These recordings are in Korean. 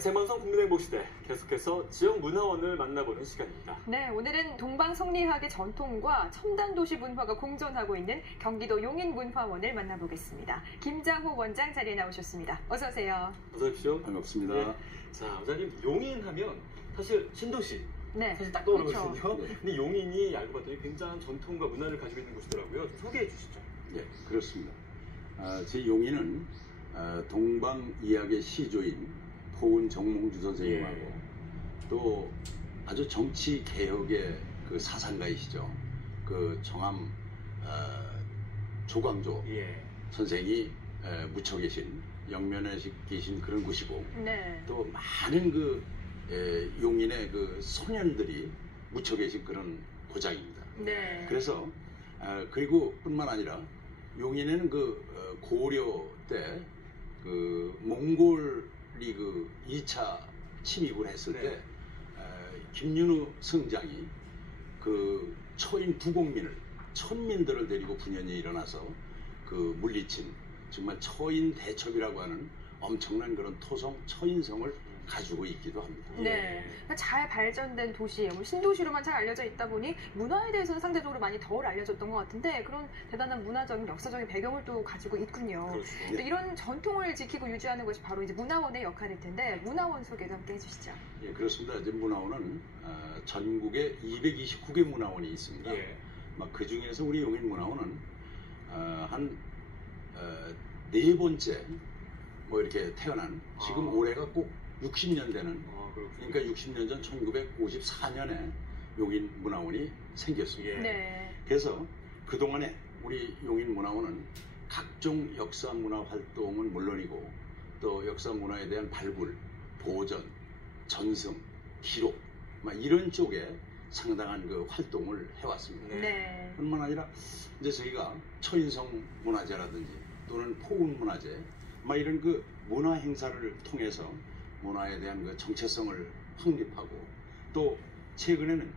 생방송 국민행복시대 계속해서 지역문화원을 만나보는 시간입니다. 네, 오늘은 동방성리학의 전통과 첨단도시 문화가 공존하고 있는 경기도 용인문화원을 만나보겠습니다. 김장호 원장 자리에 나오셨습니다. 어서 오세요. 어서 오십시오. 반갑습니다. 네. 자, 원장님, 용인하면 사실 신도시 네, 사실 딱 떠오르거든요. 그렇죠. 네. 근데 용인이 알고 봤더니 굉장한 전통과 문화를 가지고 있는 곳이더라고요. 좀 소개해 주시죠. 네, 그렇습니다. 제 용인은 동방 이야기의 시조인 포은 정몽주 선생님하고 또 아주 정치 개혁의 그 사상가이시죠. 그 정암 조광조 선생이 묻혀 계신 영면에 계신 그런 곳이고 네. 또 많은 그 용인의 그 소년들이 묻혀 계신 그런 고장입니다. 네. 그래서 그리고 뿐만 아니라 용인에는 그 고려 때 그 몽골이 그 2차 침입을 했을 때 김윤우 승장이 그 초인 부곡민을 천민들을 데리고 분연히 일어나서 그 물리친 정말 초인 대첩이라고 하는 엄청난 그런 토성 초인성을 가지고 있기도 합니다. 네, 잘 발전된 도시, 신도시로만 잘 알려져 있다 보니 문화에 대해서는 상대적으로 많이 덜 알려졌던 것 같은데 그런 대단한 문화적인 역사적인 배경을 또 가지고 있군요. 그렇죠. 또 이런 전통을 지키고 유지하는 것이 바로 이제 문화원의 역할일 텐데 문화원 소개도 함께 해주시죠. 예, 그렇습니다. 이제 문화원은 전국에 229개 문화원이 있습니다. 막 그 중에서 우리 용인 문화원은 한 네 번째 뭐 이렇게 태어난 지금 올해가 꼭 60년 되는 그러니까 60년 전 1954년에 용인 문화원이 생겼습니다. 네. 그래서 그동안에 우리 용인 문화원은 각종 역사 문화 활동은 물론이고 또 역사 문화에 대한 발굴, 보전, 전승, 기록 막 이런 쪽에 상당한 그 활동을 해왔습니다. 네. 뿐만 아니라 이제 저희가 초인성 문화제라든지 또는 포운 문화제 막 이런 그 문화 행사를 통해서 문화에 대한 그 정체성을 확립하고 또 최근에는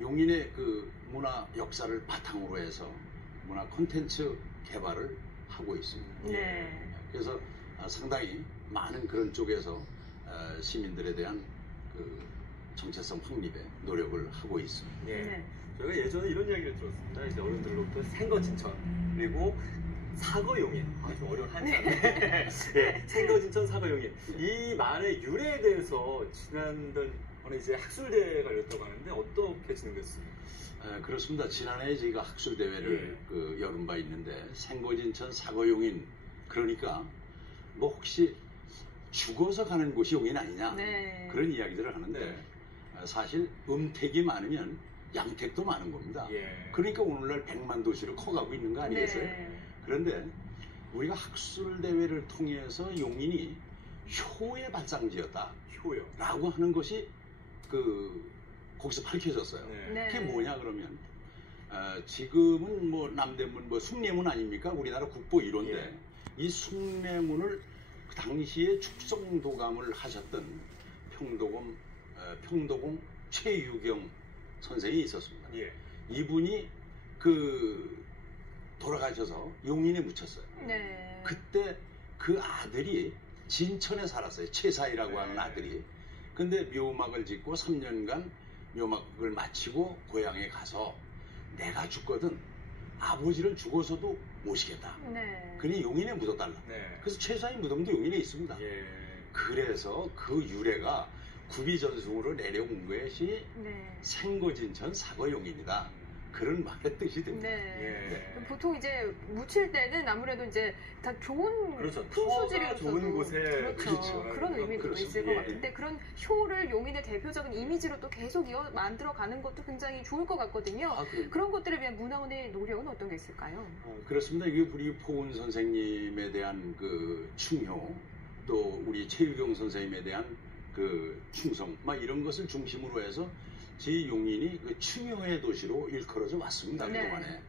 용인의 그 문화 역사를 바탕으로 해서 문화 콘텐츠 개발을 하고 있습니다. 네. 그래서 상당히 많은 그런 쪽에서 시민들에 대한 그 정체성 확립에 노력을 하고 있습니다. 네. 저희가 예전에 이런 이야기를 들었습니다. 이제 어른들로부터 생거진천 그리고 사거용인, 좀 어려운 한자인데 생거진천 사거용인 이 말의 유래에 대해서 지난달 이제 학술대회가 열렸다고 하는데 어떻게 진행됐습니까? 그렇습니다. 지난해 저희가 학술대회를 그 열은 바 있는데 생거진천 사거용인 그러니까 뭐 혹시 죽어서 가는 곳이 용인 아니냐 그런 이야기들을 하는데 사실 음택이 많으면 양택도 많은 겁니다. 그러니까 오늘날 100만 도시로 커가고 있는 거 아니겠어요? 그런데 우리가 학술대회를 통해서 용인이 효의 발상지였다. 효요. 라고 하는 것이 거기서 밝혀졌어요. 그게 뭐냐 그러면 지금은 뭐 남대문 뭐 숭례문 아닙니까? 우리나라 국보 1호인데 이 숭례문을 그 당시에 축성도감을 하셨던 평도공 최유경 선생이 있었습니다. 이분이 돌아가셔서 용인에 묻혔어요. 그때 그 아들이 진천에 살았어요. 최사이라고 하는 아들이. 근데 묘막을 짓고 3년간 묘막을 마치고 고향에 가서 내가 죽거든 아버지는 죽어서도 모시겠다. 그니 용인에 묻어달라. 그래서 최사이 무덤도 용인에 있습니다. 그래서 그 유래가 구비전승으로 내려온 것이 생거진천 사거용인이다. 그런 말의 뜻이 됩니다. 보통 이제 묻힐 때는 아무래도 이제 다 좋은 풍수지리로서도 좋은 곳에 그런 의미도 있을 것 같은데 그런 효를 용인의 대표적인 이미지로 또 계속 만들어가는 것도 굉장히 좋을 것 같거든요. 그런 것들에 대한 문화원의 노력은 어떤 게 있을까요? 그렇습니다. 이게 우리 포은 선생님에 대한 그 충효 또 우리 최유경 선생님에 대한 그 충성 막 이런 것을 중심으로 해서 제 용인이 그 충효의 도시로 일컬어져 왔습니다. 그동안에.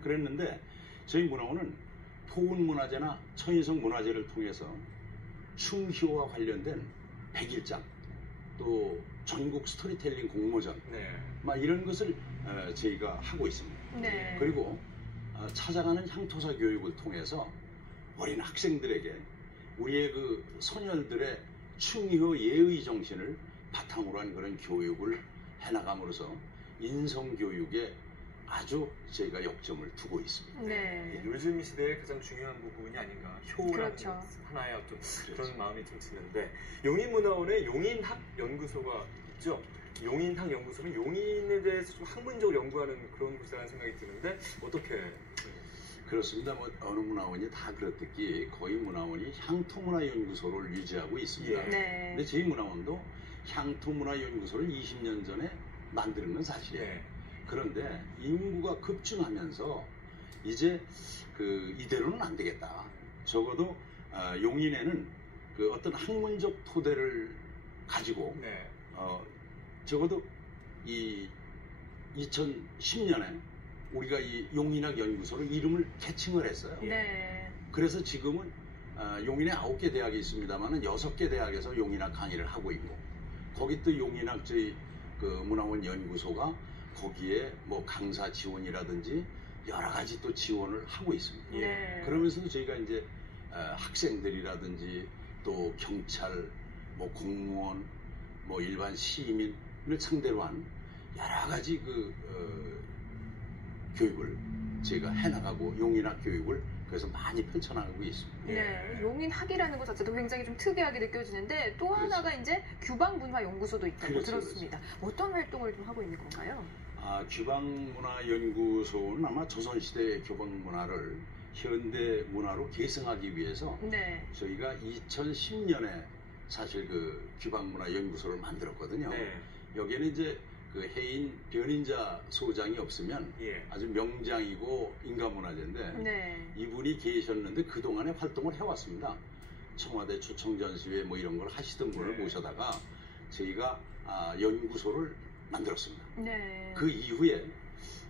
그랬는데 저희 문화원은 포은 문화제나 초인성 문화제를 통해서 충효와 관련된 100일장 또 전국 스토리텔링 공모전 막 이런 것을 저희가 하고 있습니다. 그리고 찾아가는 향토사 교육을 통해서 어린 학생들에게 우리의 그 소년들의 충의호 예의 정신을 바탕으로 한 그런 교육을 해나감으로써 인성교육에 아주 저희가 역점을 두고 있습니다. 네. 요즘 시대의 가장 중요한 부분이 아닌가. 효라는 그렇죠. 하나의 어떤 그렇죠. 그런 마음이 좀 드는데, 용인문화원에 용인학연구소가 있죠. 용인학연구소는 용인에 대해서 좀 학문적으로 연구하는 그런 곳이라는 생각이 드는데 어떻게? 그렇습니다. 뭐 어느 문화원이 다 그렇듯이 거의 문화원이 향토문화연구소를 유지하고 있습니다. 예. 네. 근데 저희 문화원도 향토문화연구소를 20년 전에 만드는 건 사실이에요. 네. 그런데 인구가 급증하면서 이제 그 이대로는 안 되겠다. 적어도 용인에는 그 어떤 학문적 토대를 가지고 네. 적어도 이 2010년에 우리가 이 용인학 연구소를 이름을 개칭을 했어요. 네. 그래서 지금은 용인에 9개 대학이 있습니다만은 6개 대학에서 용인학 강의를 하고 있고, 거기 또 용인학 저희 그 문화원 연구소가 거기에 뭐 강사 지원이라든지 여러 가지 또 지원을 하고 있습니다. 네. 그러면서도 저희가 이제 학생들이라든지 또 경찰, 뭐 공무원, 뭐 일반 시민을 상대로 한 여러 가지 그 교육을 제가 해나가고 용인학 교육을 그래서 많이 펼쳐나가고 있습니다. 네, 용인학이라는 것 자체도 굉장히 좀 특이하게 느껴지는데 또 그렇죠. 하나가 이제 규방문화연구소도 있다고 그렇죠, 들었습니다. 어떤 활동을 좀 하고 있는 건가요? 규방문화연구소는 아마 조선시대의 규방문화를 현대 문화로 계승하기 위해서 네. 저희가 2010년에 사실 그 규방문화연구소를 만들었거든요. 네. 여기에는 이제 그 해인 변인자 소장이 없으면 예. 아주 명장이고 인간문화재인데 네. 이분이 계셨는데 그동안에 활동을 해왔습니다. 청와대 초청전시회 뭐 이런 걸 하시던 분을 네. 모셔다가 저희가 연구소를 만들었습니다. 네. 그 이후에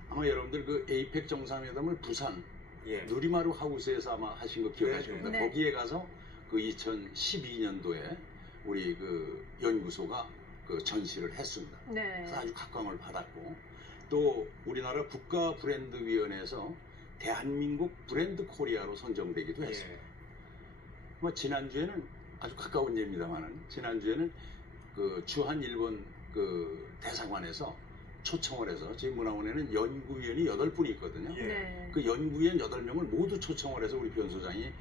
아마 여러분들 그 에이펙 정상회담을 부산 예. 누리마루 하우스에서 아마 하신 거 기억하실 네, 네. 겁니다. 네. 거기에 가서 그 2012년도에 우리 그 연구소가 그 전시를 했습니다. 네. 그래서 아주 각광을 받았고, 또 우리나라 국가브랜드위원회에서 대한민국 브랜드 코리아로 선정되기도 했습니다. 예. 뭐 지난주에는 아주 가까운 예입니다만은 지난주에는 그 주한 일본 그 대사관에서 초청을 해서 저희 문화원에는 연구위원이 8분이 있거든요. 예. 네. 그 연구위원 8명을 모두 초청을 해서 우리 변 소장이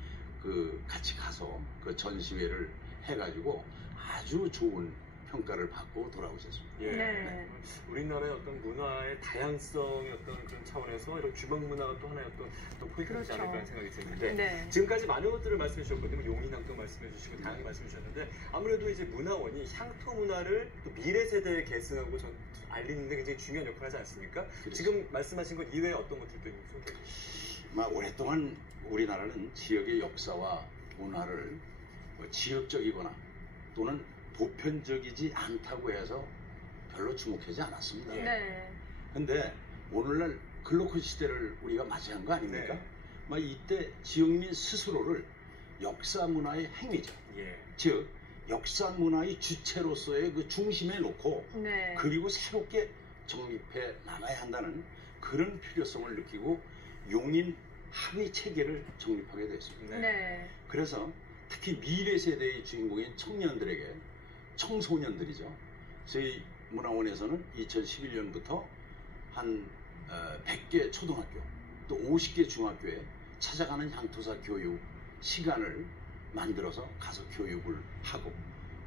그 같이 가서 그 전시회를 해가지고 아주 좋은 평가를 받고 돌아오셨습니다. 예. 네. 우리나라의 어떤 문화의 다양성의 어떤 그런 차원에서 이런 규방 문화가 또 하나의 어떤 또 포인트이지 그렇죠. 않을까 하는 생각이 드는데, 네. 지금까지 많은 것들을 말씀해 주셨거든요. 용인학도 말씀해 주시고 다양하게 말씀해 주셨는데, 아무래도 이제 문화원이 향토 문화를 또 미래 세대에 계승하고 알리는 데 굉장히 중요한 역할을 하지 않습니까? 그렇죠. 지금 말씀하신 것 이외에 어떤 것들도 있는 소개해 주시죠. 오랫동안 우리나라는 지역의 역사와 문화를 뭐 지역적이거나 또는 보편적이지 않다고 해서 별로 주목하지 않았습니다. 예. 네. 근데 오늘날 글로컬 시대를 우리가 맞이한 거 아닙니까? 네. 이때 지역민 스스로를 역사 문화의 행위죠. 예. 즉 역사 문화의 주체로서의 그 중심에 놓고 네. 그리고 새롭게 정립해 나가야 한다는 그런 필요성을 느끼고 용인 학위 체계를 정립하게 됐습니다. 네. 그래서 특히 미래 세대의 주인공인 청년들에게, 청소년들이죠. 저희 문화원에서는 2011년부터 한 100개 초등학교 또 50개 중학교에 찾아가는 향토사 교육 시간을 만들어서 가서 교육을 하고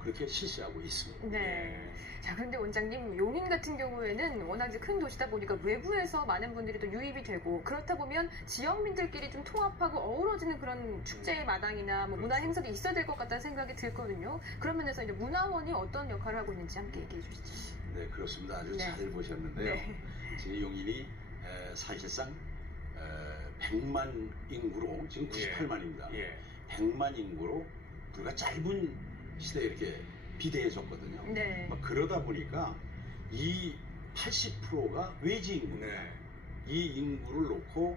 그렇게 실시하고 있습니다. 네. 자, 그런데 원장님, 용인 같은 경우에는 워낙 이제 큰 도시다 보니까 외부에서 많은 분들이 또 유입이 되고 그렇다 보면 지역민들끼리 좀 통합하고 어우러지는 그런 축제의 마당이나 뭐 문화 행사도 있어야 될 것 같다는 생각이 들거든요. 그런 면에서 이제 문화원이 어떤 역할을 하고 있는지 함께 얘기해 주시죠. 네, 그렇습니다. 아주 네. 잘 보셨는데요. 네. 제 용인이 사실상 100만 인구로 지금 98만입니다. 예. 100만 인구로 불과 짧은 시대에 이렇게 비대해졌거든요. 네. 그러다 보니까 이 80%가 외지 인구입니다. 네. 이 인구를 놓고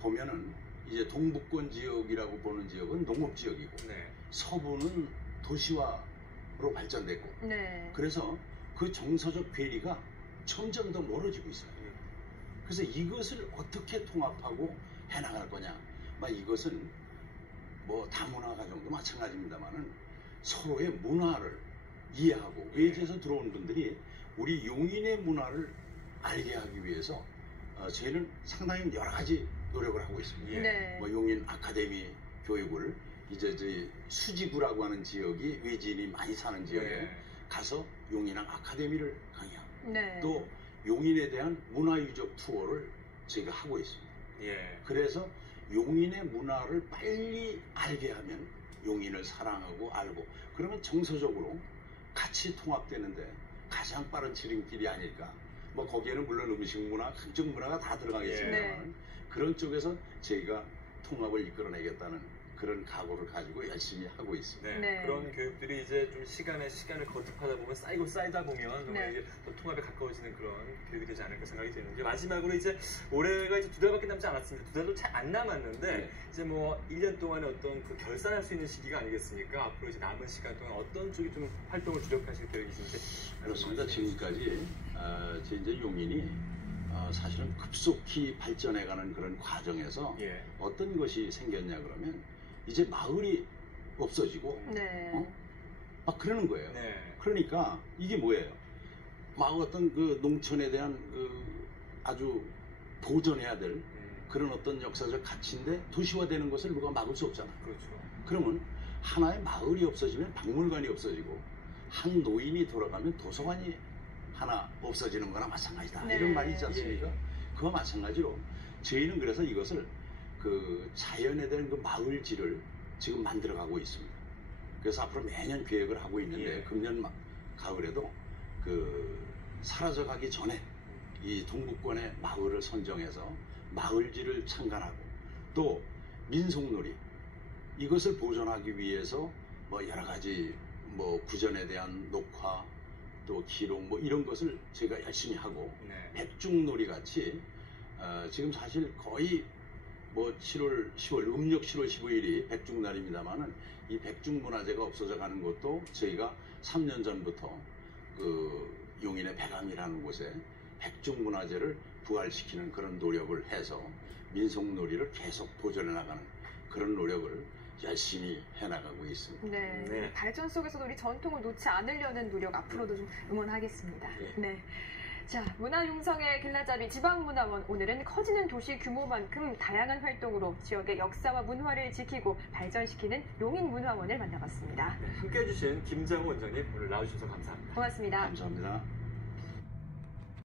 보면은 이제 동북권 지역이라고 보는 지역은 농업 지역이고 네. 서부는 도시화로 발전됐고 네. 그래서 그 정서적 괴리가 점점 더 멀어지고 있어요. 그래서 이것을 어떻게 통합하고 해나갈 거냐. 이것은 뭐 다문화 가정도 마찬가지입니다만은 서로의 문화를 이해하고 외지에서 들어온 분들이 우리 용인의 문화를 알게 하기 위해서 저희는 상당히 여러 가지 노력을 하고 있습니다. 네. 뭐 용인 아카데미 교육을 이제 저희 수지구라고 하는 지역이 외지인이 많이 사는 지역에 네. 가서 용인항 아카데미를 강의하고 네. 또 용인에 대한 문화유적 투어를 저희가 하고 있습니다. 예. 그래서 용인의 문화를 빨리 알게 하면 용인을 사랑하고 알고 그러면 정서적으로 같이 통합되는데 가장 빠른 지름길이 아닐까. 뭐 거기에는 물론 음식 문화, 한쪽 문화가 다 들어가겠지만 네. 그런 쪽에서 저희가 통합을 이끌어내겠다는 그런 각오를 가지고 열심히 하고 있습니다. 네. 네. 그런 교육들이 이제 좀 시간을 거듭하다 보면 쌓이다 보면 정말 네. 이제 또 통합에 가까워지는 그런 교육이 되지 않을까 생각이 드는데 마지막으로 이제 올해가 이제 2달밖에 남지 않았습니다. 2달도 잘 안 남았는데 네. 이제 뭐 1년 동안의 어떤 그 결산할 수 있는 시기가 아니겠습니까? 앞으로 이제 남은 시간 동안 어떤 쪽이 좀 활동을 주력하실 계획이신지 그렇습니다. 지금까지 제 이제 용인이 사실은 급속히 발전해가는 그런 과정에서 예. 어떤 것이 생겼냐 그러면 이제 마을이 없어지고 네. 막 그러는 거예요. 네. 그러니까 이게 뭐예요? 막 어떤 그 농촌에 대한 그 아주 보존해야 될 그런 어떤 역사적 가치인데 도시화되는 것을 누가 막을 수 없잖아. 그렇죠. 그러면 하나의 마을이 없어지면 박물관이 없어지고 한 노인이 돌아가면 도서관이 하나 없어지는 거나 마찬가지다. 네. 이런 말이 있지 않습니까? 예. 그와 마찬가지로 저희는 그래서 이것을 그 자연에 대한 그 마을지를 지금 만들어가고 있습니다. 그래서 앞으로 매년 계획을 하고 있는데 예. 금년 가을에도 그 사라져가기 전에 이 동북권의 마을을 선정해서 마을지를 창간하고 또 민속놀이 이것을 보존하기 위해서 뭐 여러 가지 뭐 구전에 대한 녹화 또 기록 뭐 이런 것을 저희가 열심히 하고 네. 백중놀이 같이 지금 사실 거의 뭐 7월 10월 음력 7월 15일이 백중날입니다만은 이 백중문화재가 없어져 가는 것도 저희가 3년 전부터 그 용인의 백암이라는 곳에 백중문화재를 부활시키는 그런 노력을 해서 민속놀이를 계속 보존해 나가는 그런 노력을 열심히 해나가고 있습니다. 네. 네. 발전 속에서도 우리 전통을 놓지 않으려는 노력 앞으로도 좀 응원하겠습니다. 네. 자, 문화융성의 길라잡이 지방문화원 오늘은 커지는 도시 규모만큼 다양한 활동으로 지역의 역사와 문화를 지키고 발전시키는 용인문화원을 만나봤습니다. 네. 함께해 주신 김장호 원장님 오늘 나와주셔서 감사합니다. 고맙습니다. 감사합니다.